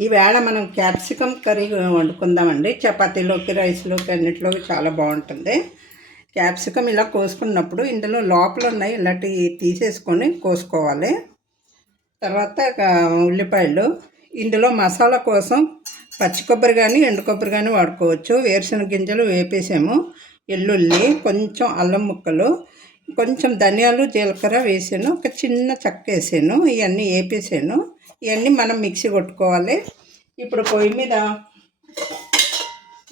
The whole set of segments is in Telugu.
ఈవేళ మనం క్యాప్సికమ్ కర్రీ వండుకుందామండి. చపాతీలోకి రైస్లోకి అన్నిటిలోకి చాలా బాగుంటుంది. క్యాప్సికమ్ ఇలా కోసుకున్నప్పుడు ఇందులో లోపల ఉన్నాయి ఇలాంటి తీసేసుకొని కోసుకోవాలి. తర్వాత ఉల్లిపాయలు. ఇందులో మసాలా కోసం పచ్చి కొబ్బరి కానీ ఎండు కొబ్బరి కానీ వాడుకోవచ్చు. వేరుశనగ గింజలు వేపేసాము. ఎల్లుల్లి కొంచెం అల్లం ముక్కలు కొంచెం ధనియాలు జీలకర్ర వేసాను. ఒక చిన్న చెక్క వేసాను. ఇవన్నీ వేపేసాను ఇవన్నీ మనం మిక్సీ కొట్టుకోవాలి. ఇప్పుడు పొయ్యి మీద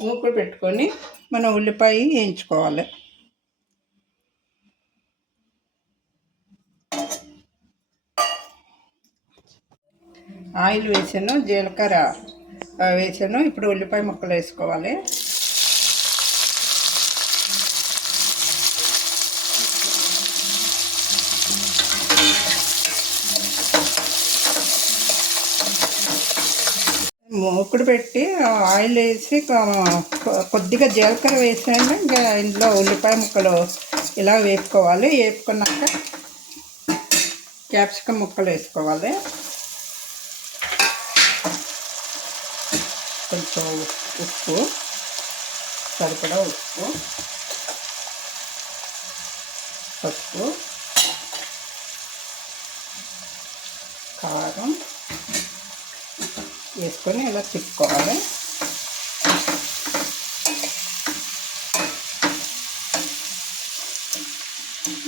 మూకుడు పెట్టుకొని మనం ఉల్లిపాయ వేయించుకోవాలి. ఆయిల్ వేసాను జీలకర్ర వేసాను. ఇప్పుడు ఉల్లిపాయ ముక్కలు వేసుకోవాలి. మూకుడు పెట్టి ఆయిల్ వేసి కొ- కొద్దిగా జీలకర్ర వేసాను ఇంకా ఇందులో ఉల్లిపాయ ముక్కలు ఇలా వేపుకోవాలి. వేపుకున్నాక క్యాప్సికమ్ ముక్కలు వేసుకోవాలి. కొంచెం ఉప్పు సరిపడా ఉప్పు పసుపు వేసుకొని ఇలా తిప్పుకోవాలి.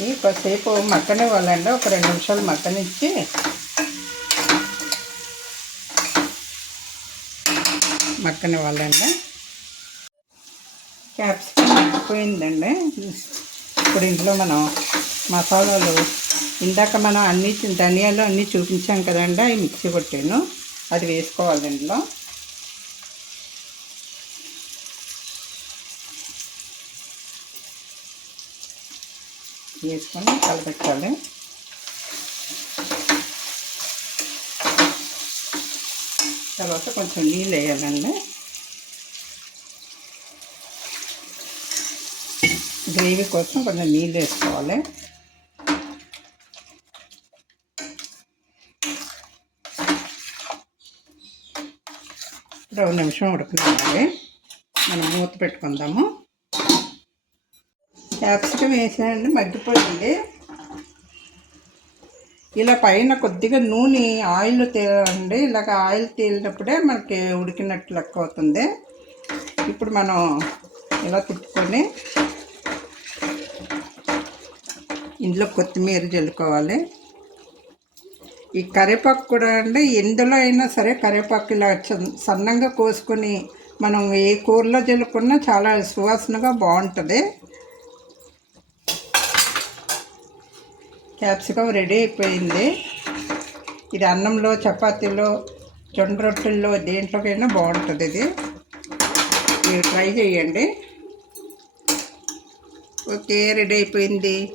ఈ కాసేపు మక్కనివ్వాలండి ఒక రెండు నిమిషాలు మక్కనిచ్చి మక్కనివ్వాలండి క్యాప్సికమ్ మక్కిపోయిందండి ఇప్పుడు ఇంట్లో మనం మసాలాలు ఇందాక మనం అన్ని ధనియాలు అన్నీ చూపించాం కదండి అవి మిక్సీ కొట్టాను. అది వేసుకోవాలి దీంట్లో వేసుకొని కలపెట్టాలి. తర్వాత కొంచెం నీళ్ళు వేయాలండి. గ్రేవీ కోసం కొంచెం నీళ్ళు వేసుకోవాలి. రెండు నిమిషం ఉడకనివ్వాలి. మనం మూత పెట్టుకుందాము. క్యాప్సికం వేసానండి మగ్గిపోయింది. ఇలా పైన కొద్దిగా నూనె ఆయిల్ తేలండి. ఇలాగ ఆయిల్ తేలినప్పుడే మనకి ఉడికినట్టు లెక్క అవుతుంది. ఇప్పుడు మనం ఇలా తిప్పుకొని ఇందులో కొత్తిమీర చల్లుకోవాలి ఈ కరివేపాకు కూడా అండి ఎందులో అయినా సరే కరివేపాకు ఇలా చ- సన్నంగా కోసుకొని మనం ఏ కూరలో జల్లుకున్నా చాలా సువాసనగా బాగుంటుంది. క్యాప్సికం రెడీ అయిపోయింది. ఇది అన్నంలో చపాతీలో జొండ రొట్టెల్లో దేంట్లోకైనా బాగుంటుంది ఇది. మీరు ట్రై చేయండి. ఓకే రెడీ అయిపోయింది.